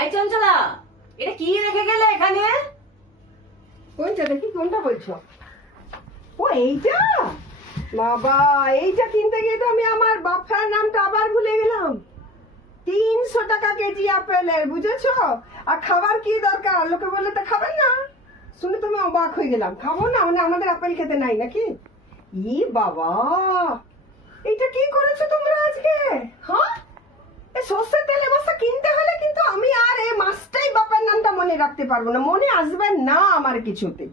এই চঞ্চলা, এটা কি রেখে গেলে এখানে? কোনটা দেখি, কোনটা বলছো? ও এইটা বাবা, এইটা কিনতে গিয়ে তো আমি আমার বাপের নামটা আবার ভুলে গেলাম। 300 টাকা কেজি আপেলের, বুঝেছো? আর খাবার কি দরকার, লোকে বললে তো খাবেন না। শুনে তুমি অবাক হয়ে গেলাম। খাবো না মানে আমাদের আপেল খেতে নাই নাকি? ই বাবা, এইটা কি করেছো তোমরা আজকে? হ্যাঁ, এই সর্ষের তেলে বস্তা কিনতে হলে কিন্তু আমি আর এই মাসটাই বাপের নামটা মনে রাখতে পারবো না, মনে আসবে না আমার কিছুতে।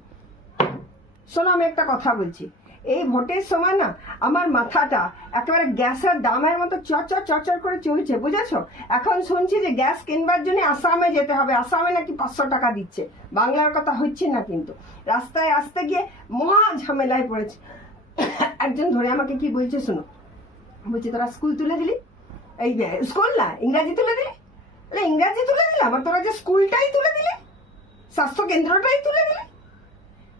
শোনো, আমি একটা কথা বলছি। এই ভোটের সময় না আমার মাথাটা একেবারে গ্যাসের দামের মতো চরচর চরচর করে চলছে, বুঝেছো? এখন শুনছি যে গ্যাস কিনবার জন্য আসামে যেতে হবে। আসামে নাকি 500 টাকা দিচ্ছে। বাংলার কথা হচ্ছে না, কিন্তু রাস্তায় আসতে গিয়ে মহা ঝামেলায় পড়েছে। একজন ধরে আমাকে কি বলছে শোনো, বলছে তোরা স্কুল তুলে দিলি, এই স্কুল না ইংরাজি তুলে দিলি। ইংরাজি তুলে দিলাম, আর তোরা যে স্কুলটাই তুলে দিলি, স্বাস্থ্য কেন্দ্রটাই তুলে দিলি।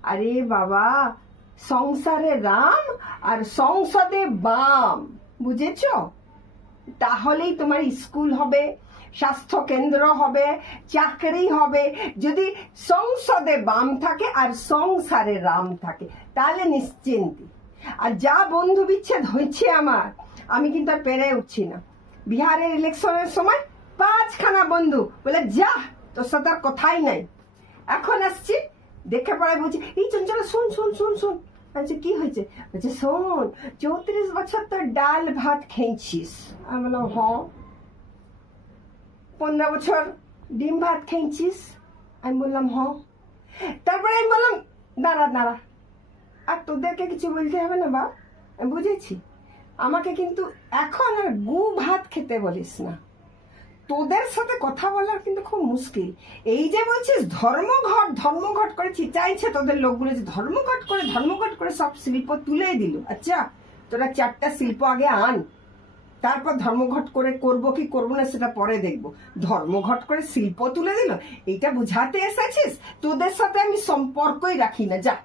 আরে বাবা, সংসারে রাম আর সংসদে বাম, বুঝেছ? তাহলেই তোমার স্কুল হবে, স্বাস্থ্য কেন্দ্র হবে, চাকরি হবে। যদি সংসদে বাম থাকে আর সংসারে রাম থাকে তাহলে নিশ্চিন্তি। আর যা বন্ধু বিচ্ছেদ হয়েছে আমার, আমি কিন্তু আর পেরে উঠছি না। বিহারের ইলেকশনের সময় 5খানা বন্ধু বলে যা, তোর সাথে আর কথাই নাই। এখন আসছি, দেখে পড়ায় বলছি এই চঞ্চলা শোন শোন শোন শোন। আচ্ছা কি হয়েছে? বলছে শোন, 34 বছর তোর ডাল ভাত খেয়েছিস। আমি বললাম হ। 15 বছর ডিম ভাত খেয়েছিস। আমি বললাম হ। তারপরে আমি বললাম দাঁড়া দাঁড়া, আর তোদেরকে কিছু বলতে হবে না বাপ, আমি বুঝেছি। আমাকে কিন্তু এখন আর গু ভাত খেতে বলিস না। তোদের সাথে কথা বলার কিন্তু খুব মুশকিল। এই যে বলছিস ধর্মঘট ধর্মঘট করে চিচাইছে তোদের লোকগুলো, যে ধর্মঘট করে সব শিল্প তুলে দিল। আচ্ছা, তোরা 4টা শিল্প আগে আন, তারপর ধর্মঘট করে করবো কি করবো না সেটা পরে দেখবো। ধর্মঘট করে শিল্প তুলে দিল, এইটা বুঝাতে এসেছিস? তোদের সাথে আমি সম্পর্কই রাখি না, যা।